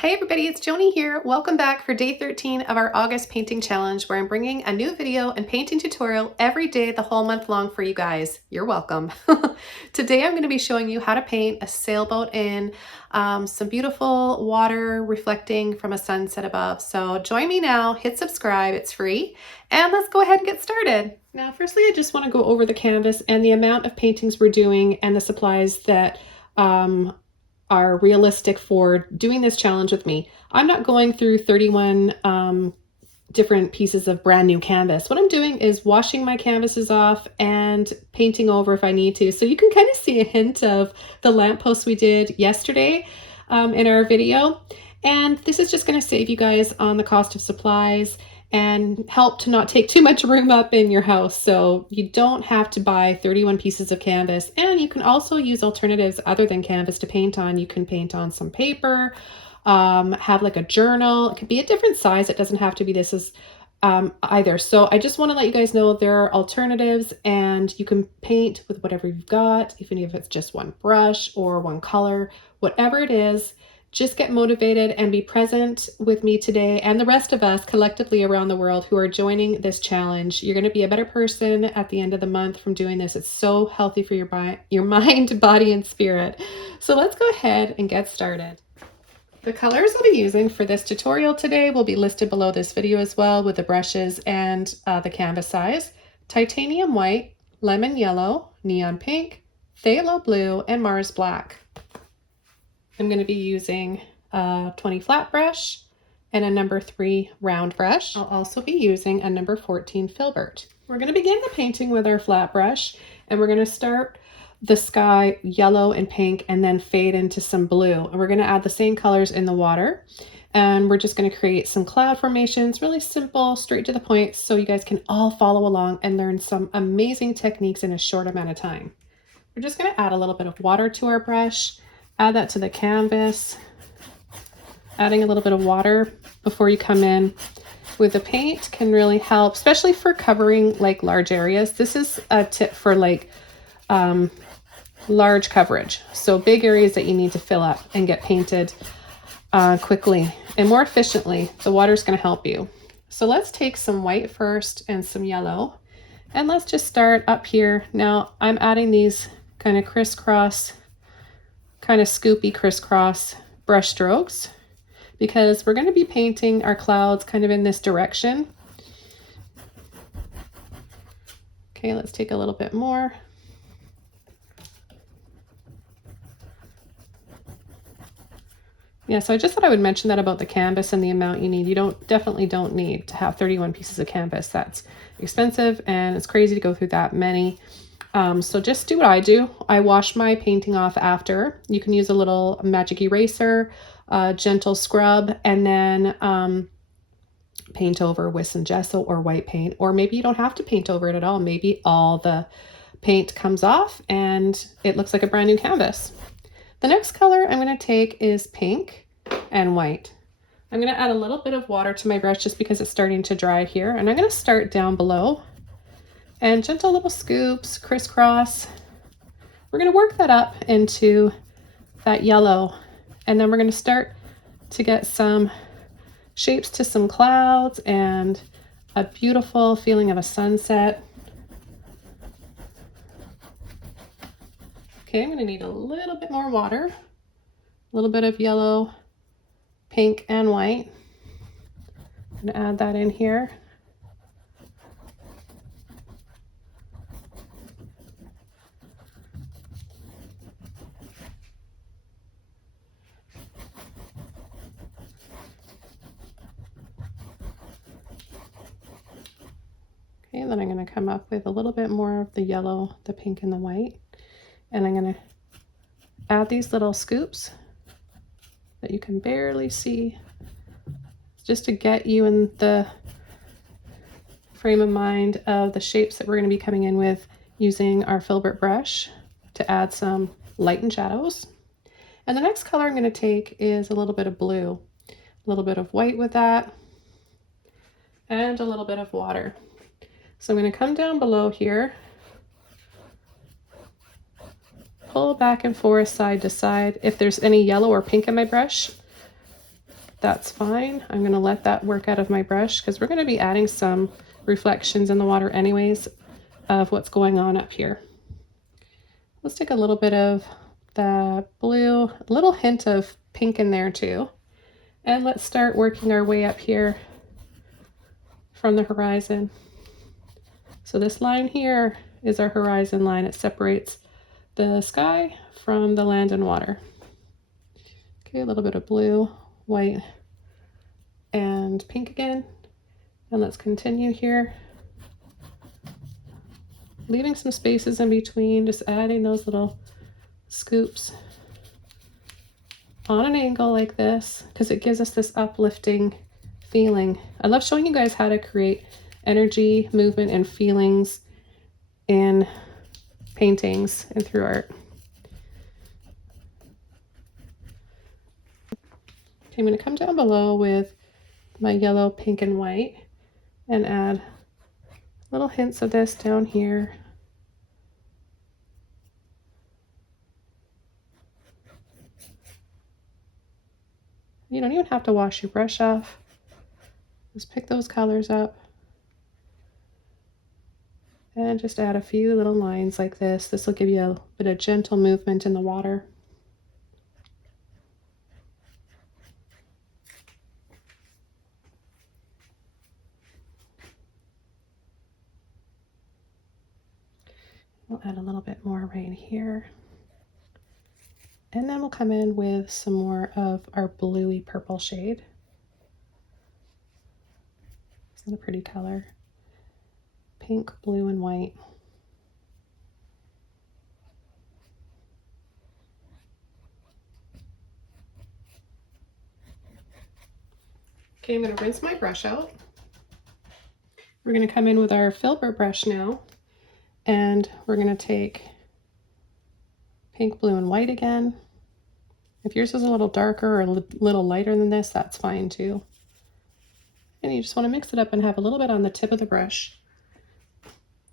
Hi everybody, it's Joni here. Welcome back for day 13 of our August painting challenge, where I'm bringing a new video and painting tutorial every day the whole month long for you guys. You're welcome. Today I'm going to be showing you how to paint a sailboat in some beautiful water reflecting from a sunset above. So join me now, hit subscribe, it's free, and let's go ahead and get started. Now firstly, I just want to go over the canvas and the amount of paintings we're doing and the supplies that are realistic for doing this challenge with me. I'm not going through 31 different pieces of brand new canvas. What I'm doing is washing my canvases off and painting over if I need to. So you can kind of see a hint of the lamppost we did yesterday in our video. And this is just going to save you guys on the cost of supplies and help to not take too much room up in your house. So you don't have to buy 31 pieces of canvas, and you can also use alternatives other than canvas to paint on. You can paint on some paper, have like a journal. It could be a different size. It doesn't have to be this as either. So I just want to let you guys know there are alternatives, and you can paint with whatever you've got, even if it's just one brush or one color, whatever it is. Just get motivated and be present with me today and the rest of us collectively around the world who are joining this challenge. You're going to be a better person at the end of the month from doing this. It's so healthy for your mind, body, and spirit. So let's go ahead and get started. The colors I'll be using for this tutorial today will be listed below this video as well, with the brushes and the canvas size: titanium white, lemon yellow, neon pink, phthalo blue, and Mars black. I'm going to be using a 20 flat brush and a number 3 round brush. I'll also be using a number 14 Filbert. We're going to begin the painting with our flat brush, and we're going to start the sky yellow and pink and then fade into some blue. And we're going to add the same colors in the water. And we're just going to create some cloud formations, really simple, straight to the point, so you guys can all follow along and learn some amazing techniques in a short amount of time. We're just going to add a little bit of water to our brush. Add that to the canvas. Adding a little bit of water before you come in with the paint can really help, especially for covering like large areas. This is a tip for like large coverage. So big areas that you need to fill up and get painted quickly and more efficiently. The water is going to help you. So let's take some white first and some yellow. And let's just start up here. Now I'm adding these kind of crisscross, kind of scoopy crisscross brush strokes, because we're going to be painting our clouds kind of in this direction. Okay, let's take a little bit more. Yeah, so I just thought I would mention that about the canvas and the amount you need. You definitely don't need to have 31 pieces of canvas. That's expensive and it's crazy to go through that many. So just do what I do. I wash my painting off after. You can use a little magic eraser, gentle scrub, and then paint over with some gesso or white paint. Or maybe you don't have to paint over it at all. Maybe all the paint comes off and it looks like a brand new canvas. The next color I'm going to take is pink and white. I'm going to add a little bit of water to my brush just because it's starting to dry here. And I'm going to start down below. And gentle little scoops, crisscross. We're going to work that up into that yellow. And then we're going to start to get some shapes to some clouds and a beautiful feeling of a sunset. Okay, I'm going to need a little bit more water. A little bit of yellow, pink, and white. I'm going to add that in here. Okay, then I'm going to come up with a little bit more of the yellow, the pink, and the white. And I'm going to add these little scoops that you can barely see, just to get you in the frame of mind of the shapes that we're going to be coming in with using our Filbert brush to add some light and shadows. And the next color I'm going to take is a little bit of blue, a little bit of white with that, and a little bit of water. So I'm going to come down below here, pull back and forth side to side. If there's any yellow or pink in my brush, that's fine. I'm going to let that work out of my brush because we're going to be adding some reflections in the water anyways of what's going on up here. Let's take a little bit of the blue, a little hint of pink in there too. And let's start working our way up here from the horizon. So this line here is our horizon line. It separates the sky from the land and water. Okay, a little bit of blue, white, and pink again. And let's continue here. Leaving some spaces in between, just adding those little scoops on an angle like this because it gives us this uplifting feeling. I love showing you guys how to create energy, movement, and feelings in paintings and through art. Okay, I'm going to come down below with my yellow, pink, and white and add little hints of this down here. You don't even have to wash your brush off. Just pick those colors up and just add a few little lines like this. This will give you a bit of gentle movement in the water. We'll add a little bit more right here. And then we'll come in with some more of our bluey purple shade. Isn't that a pretty color? Pink, blue, and white. Okay, I'm going to rinse my brush out. We're going to come in with our Filbert brush now, and we're going to take pink, blue, and white again. If yours is a little darker or a little lighter than this, that's fine too. And you just want to mix it up and have a little bit on the tip of the brush.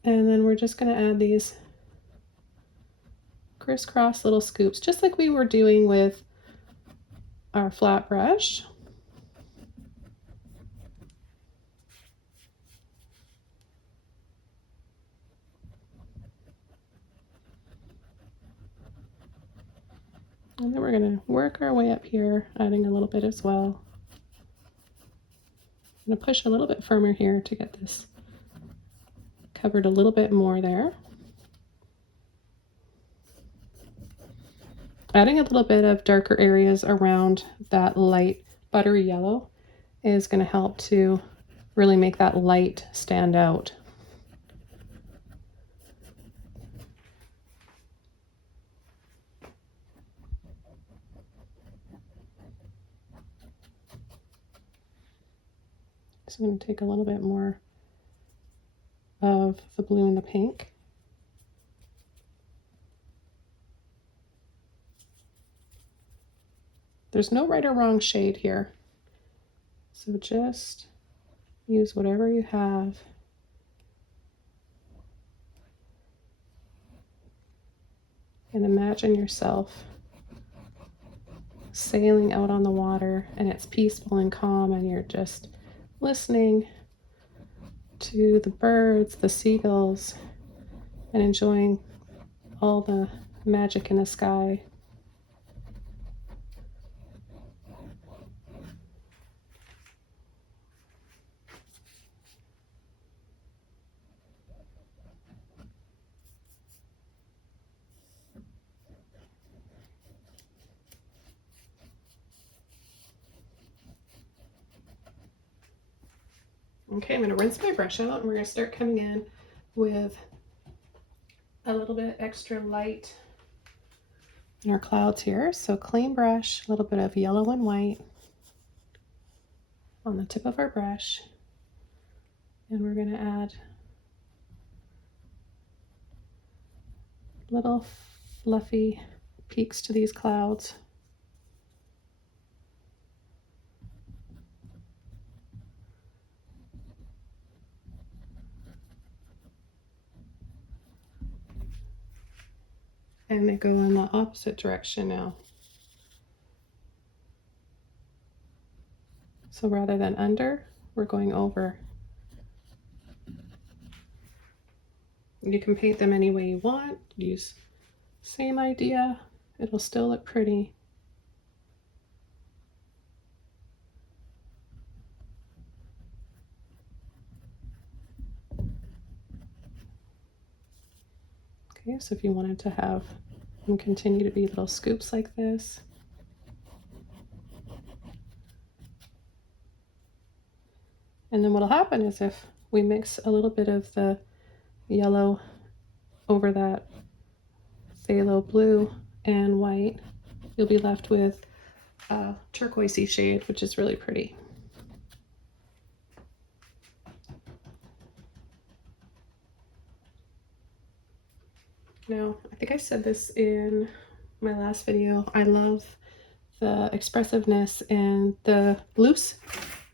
And then we're just going to add these crisscross little scoops, just like we were doing with our flat brush. And then we're going to work our way up here, adding a little bit as well. I'm going to push a little bit firmer here to get this covered a little bit more there. Adding a little bit of darker areas around that light buttery yellow is going to help to really make that light stand out. So I'm going to take a little bit more of the blue and the pink. There's no right or wrong shade here. So just use whatever you have. And imagine yourself sailing out on the water and it's peaceful and calm and you're just listening to the birds, the seagulls, and enjoying all the magic in the sky. Okay, I'm going to rinse my brush out and we're going to start coming in with a little bit extra light in our clouds here. So clean brush, a little bit of yellow and white on the tip of our brush. And we're going to add little fluffy peaks to these clouds. And they go in the opposite direction now. So rather than under, we're going over. You can paint them any way you want. Use same idea. It'll still look pretty. Okay, so if you wanted to have them continue to be little scoops like this. And then what'll happen is if we mix a little bit of the yellow over that phthalo blue and white, you'll be left with a turquoisey shade, which is really pretty. Now, I think I said this in my last video, I love the expressiveness and the loose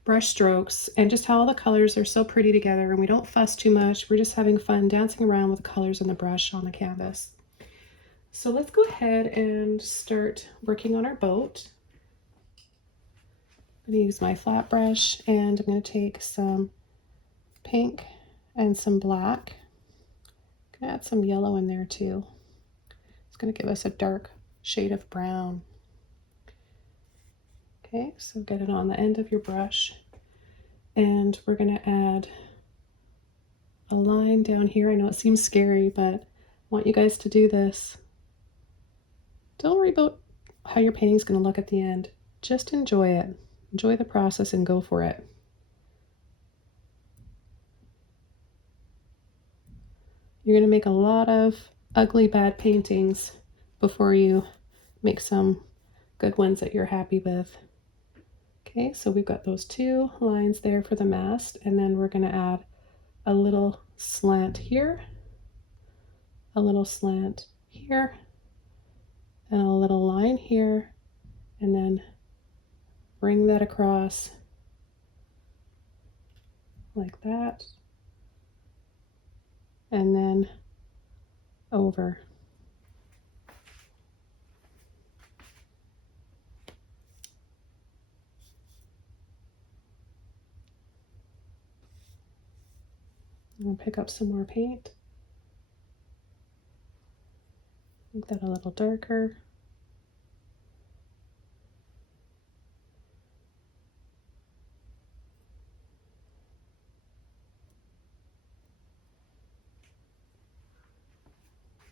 brush strokes and just how all the colors are so pretty together, and we don't fuss too much. We're just having fun dancing around with the colors and the brush on the canvas. So let's go ahead and start working on our boat. I'm going to use my flat brush, and I'm going to take some pink and some black. I'm going to add some yellow in there too. It's going to give us a dark shade of brown. Okay, so get it on the end of your brush, and we're going to add a line down here. I know it seems scary, but I want you guys to do this. Don't worry about how your painting's going to look at the end. Just enjoy it. Enjoy the process and go for it. You're going to make a lot of ugly, bad paintings before you make some good ones that you're happy with. Okay, so we've got those two lines there for the mast, and then we're going to add a little slant here, a little slant here, and a little line here, and then bring that across like that, and then over. I'm going to pick up some more paint. Make that a little darker.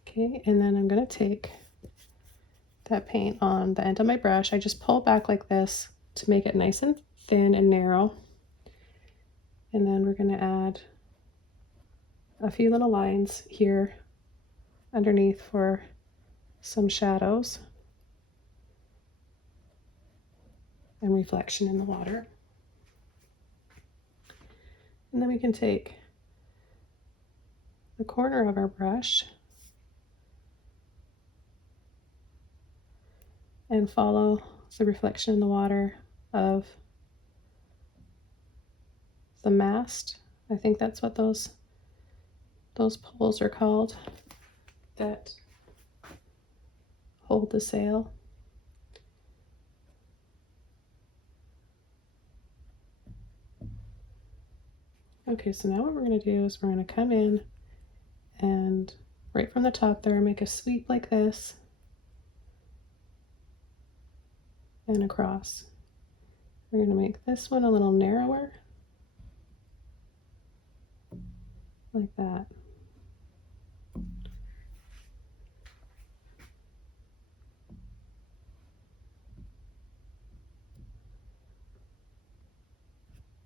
Okay, and then I'm going to take that paint on the end of my brush. I just pull back like this to make it nice and thin and narrow. And then we're going to add a few little lines here underneath for some shadows and reflection in the water. And then we can take the corner of our brush and follow the reflection in the water of the mast. I think that's what those poles are called that hold the sail. Okay, so now what we're going to do is we're going to come in and right from the top there make a sweep like this and across. We're going to make this one a little narrower like that.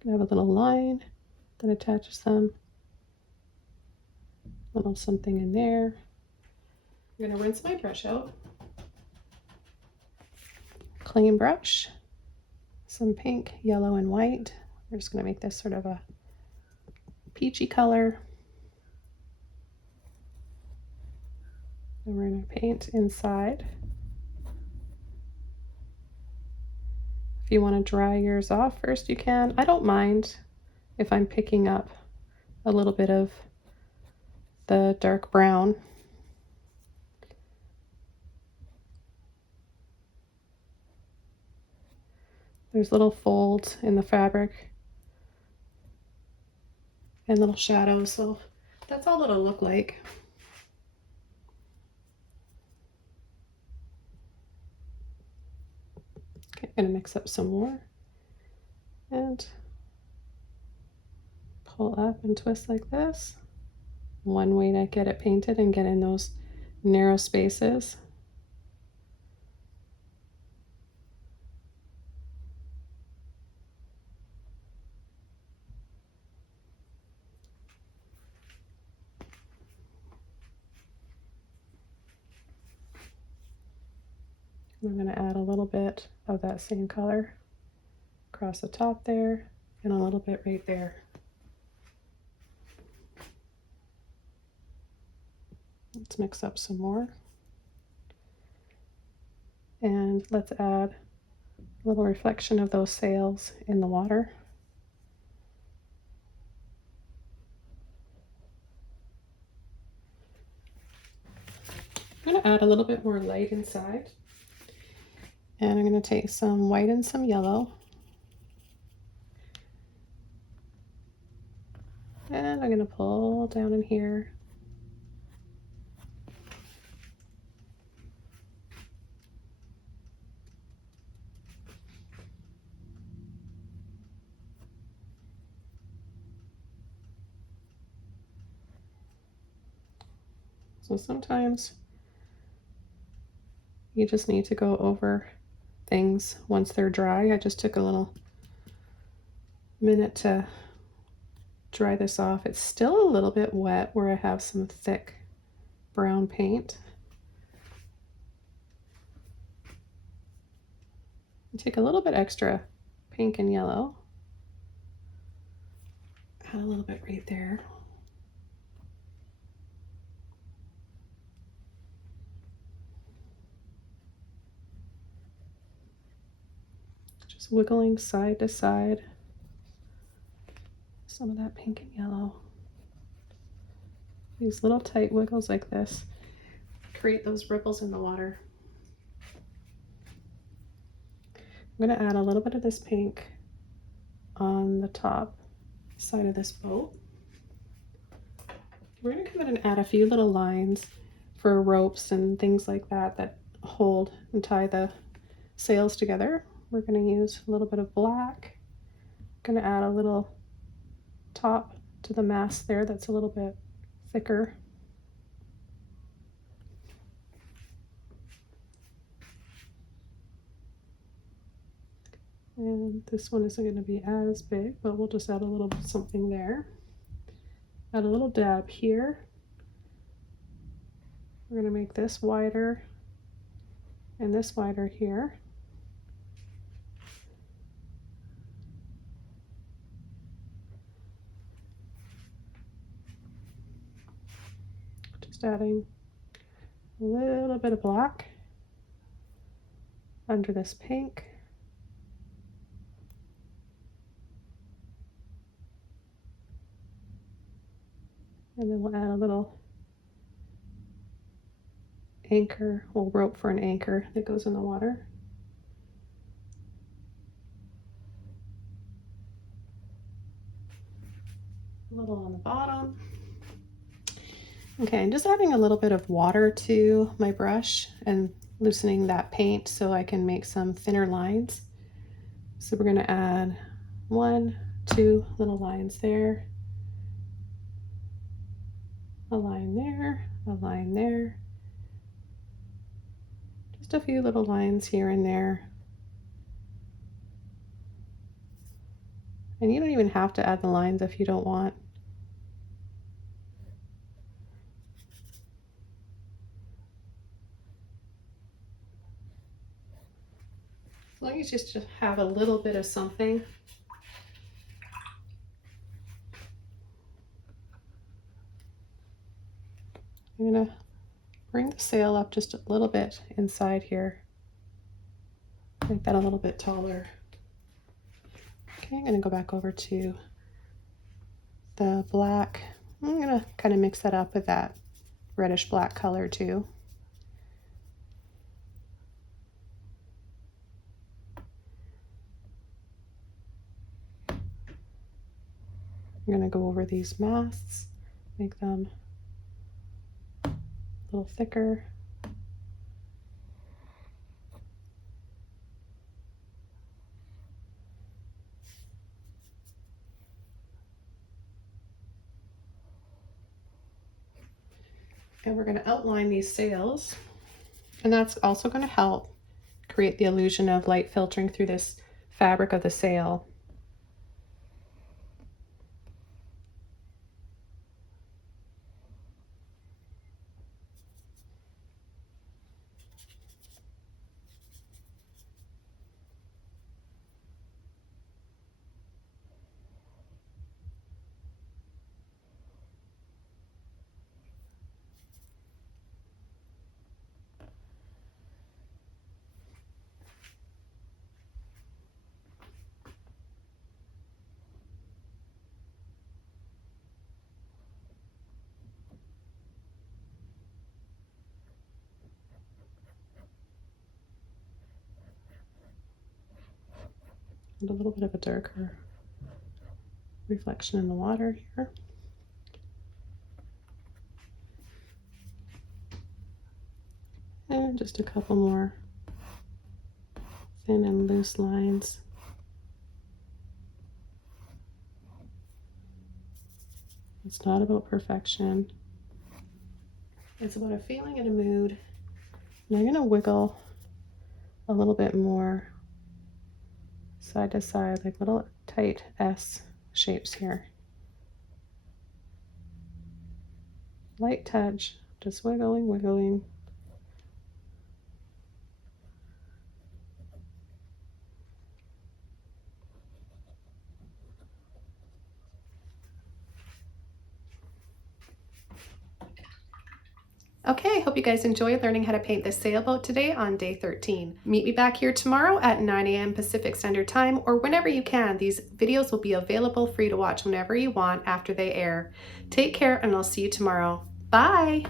I have a little line that attaches them, a little something in there. I'm going to rinse my brush out. Clean brush, some pink, yellow, and white. We're just going to make this sort of a peachy color. And we're going to paint inside. If you want to dry yours off first, you can. I don't mind if I'm picking up a little bit of the dark brown. There's little folds in the fabric and little shadows, so that's all it'll look like. Okay, I'm gonna mix up some more and pull up and twist like this. One way to get it painted and get in those narrow spaces. I'm going to add a little bit of that same color across the top there and a little bit right there. Let's mix up some more. And let's add a little reflection of those sails in the water. I'm going to add a little bit more light inside. And I'm going to take some white and some yellow. And I'm going to pull down in here. So sometimes you just need to go over things once they're dry. I just took a little minute to dry this off. It's still a little bit wet where I have some thick brown paint. Take a little bit extra pink and yellow. Add a little bit right there. Just wiggling side to side. Some of that pink and yellow. These little tight wiggles like this create those ripples in the water. I'm going to add a little bit of this pink on the top side of this boat. We're going to come in and add a few little lines for ropes and things like that that hold and tie the sails together. We're going to use a little bit of black. I'm going to add a little top to the mast there that's a little bit thicker. And this one isn't going to be as big, but we'll just add a little something there. Add a little dab here. We're going to make this wider and this wider here. Just adding a little bit of black under this pink. And then we'll add a little anchor, well, rope for an anchor that goes in the water. A little on the bottom. Okay, I'm just adding a little bit of water to my brush and loosening that paint so I can make some thinner lines. So we're going to add 1, 2 little lines there. A line there, a line there. Just a few little lines here and there. And you don't even have to add the lines if you don't want. As long as you just have a little bit of something. I'm going to bring the sail up just a little bit inside here. Make that a little bit taller. Okay, I'm going to go back over to the black. I'm going to kind of mix that up with that reddish black color too. I'm going to go over these masts, make them a little thicker. And we're going to outline these sails, and that's also going to help create the illusion of light filtering through this fabric of the sail. And a little bit of a darker reflection in the water here. And just a couple more thin and loose lines. It's not about perfection. It's about a feeling and a mood. And I'm going to wiggle a little bit more side to side, like little tight S shapes here. Light touch, just wiggling, wiggling. Okay, hope you guys enjoyed learning how to paint this sailboat today on day 13. Meet me back here tomorrow at 9 a.m. Pacific Standard Time, or whenever you can. These videos will be available for you to watch whenever you want after they air. Take care, and I'll see you tomorrow. Bye!